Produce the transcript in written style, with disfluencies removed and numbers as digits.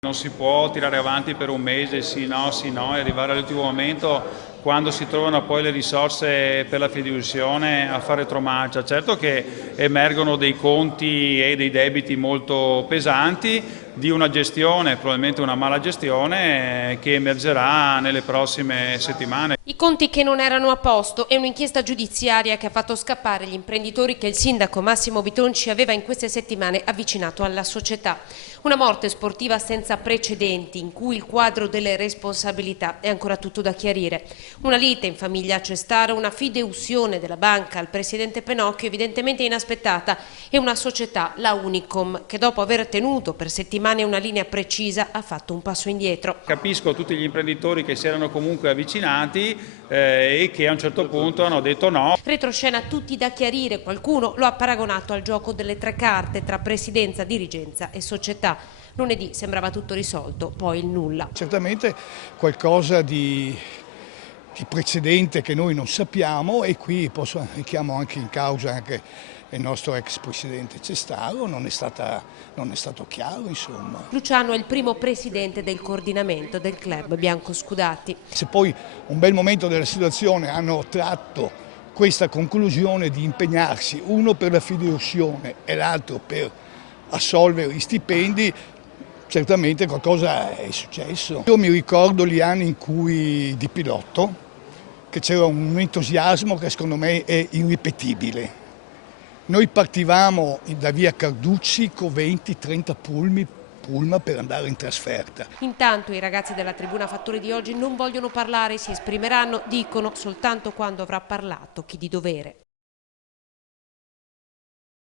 Non si può tirare avanti per un mese sì no e arrivare all'ultimo momento, quando si trovano poi le risorse per la fideiussione, a fare tromaccia. Certo che emergono dei conti e dei debiti molto pesanti, di una gestione, probabilmente una mala gestione, che emergerà nelle prossime settimane. I conti che non erano a posto e un'inchiesta giudiziaria che ha fatto scappare gli imprenditori che il sindaco Massimo Bitonci aveva in queste settimane avvicinato alla società. Una morte sportiva senza precedenti, in cui il quadro delle responsabilità è ancora tutto da chiarire. Una lite in famiglia a Cestaro, una fideiussione della banca al presidente Penocchio evidentemente inaspettata e una società, la Unicom, che dopo aver tenuto per settimane una linea precisa ha fatto un passo indietro. Capisco tutti gli imprenditori che si erano comunque avvicinati e che a un certo punto hanno detto no. Retroscena tutti da chiarire, qualcuno lo ha paragonato al gioco delle tre carte tra presidenza, dirigenza e società. Lunedì sembrava tutto risolto, poi il nulla. Certamente qualcosa di precedente che noi non sappiamo, e qui richiamo anche in causa anche il nostro ex presidente Cestaro, non è stato chiaro, insomma. Luciano è il primo presidente del coordinamento del club biancoscudati. Se poi un bel momento della situazione hanno tratto questa conclusione di impegnarsi, uno per la fideiussione e l'altro per assolvere gli stipendi, certamente qualcosa è successo. Io mi ricordo gli anni in cui di pilotto, che c'era un entusiasmo che secondo me è irripetibile. Noi partivamo da via Carducci con 20-30 pullman per andare in trasferta. Intanto i ragazzi della tribuna Fattori di oggi non vogliono parlare, si esprimeranno, dicono, soltanto quando avrà parlato chi di dovere.